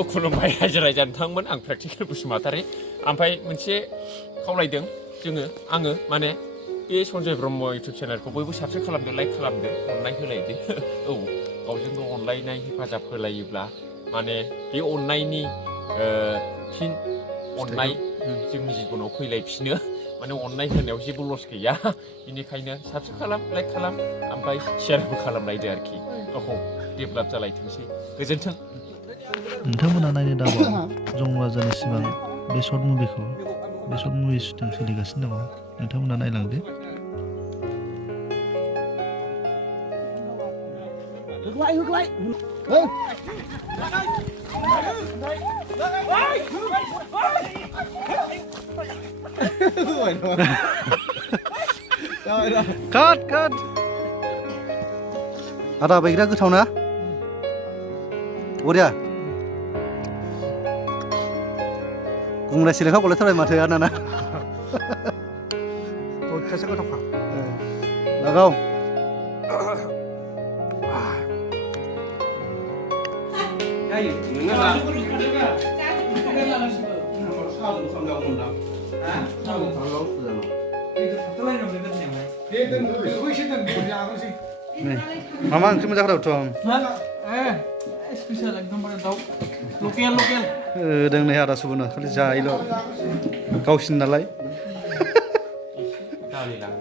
बयखौबो खुलुमबाय रायजो राजा नोंथांमोन आं प्रेक्टिकेल बसुमतारी ओमफ्राय मोनसे खावलायदों आङो माने बे सन्जय ब्रह्म इउटुब चेनेलखौ बयबो साबस्क्राइब खालामदो लाइक खालामदो अननाय होलायदो औ गावजों गाव अनलायनाय हेफाजाब होलायोब्ला माने बे अननायनि फिन अननाय जोंनि जिबनाव फैलायफिनो माने अननाय होनायाव जेबो लस गैया बेनिखायनो साबस्क्राइब खालाम लाइक खालाम ओमफ्राय शेयारबो खालामलायदो आरोखि गावखौ डेभेलप जालायथोंसै गोजोन्थों नोंथांमोना नायनो दाबाव जं राजानि सिमां बे सर्ट मुभिखौ बे सर्ट मुभि शुटिं सोलिगासिनो दङ नोंथांमोना नायलांदो Cut! Ada बैग्रा गोथाव ना? बरिया गुंग्रा सिलेखा गलायथारबाय माथो आनाना 어째서 그렇까? 나가오 야이 누나가 मामा ओंख्रि मोजां खालामथों स्पेशल एकदम दाउ लकेल दोंनै आदा सुबुंनो खालि जायोल' गावसिनि नालाय गालिलां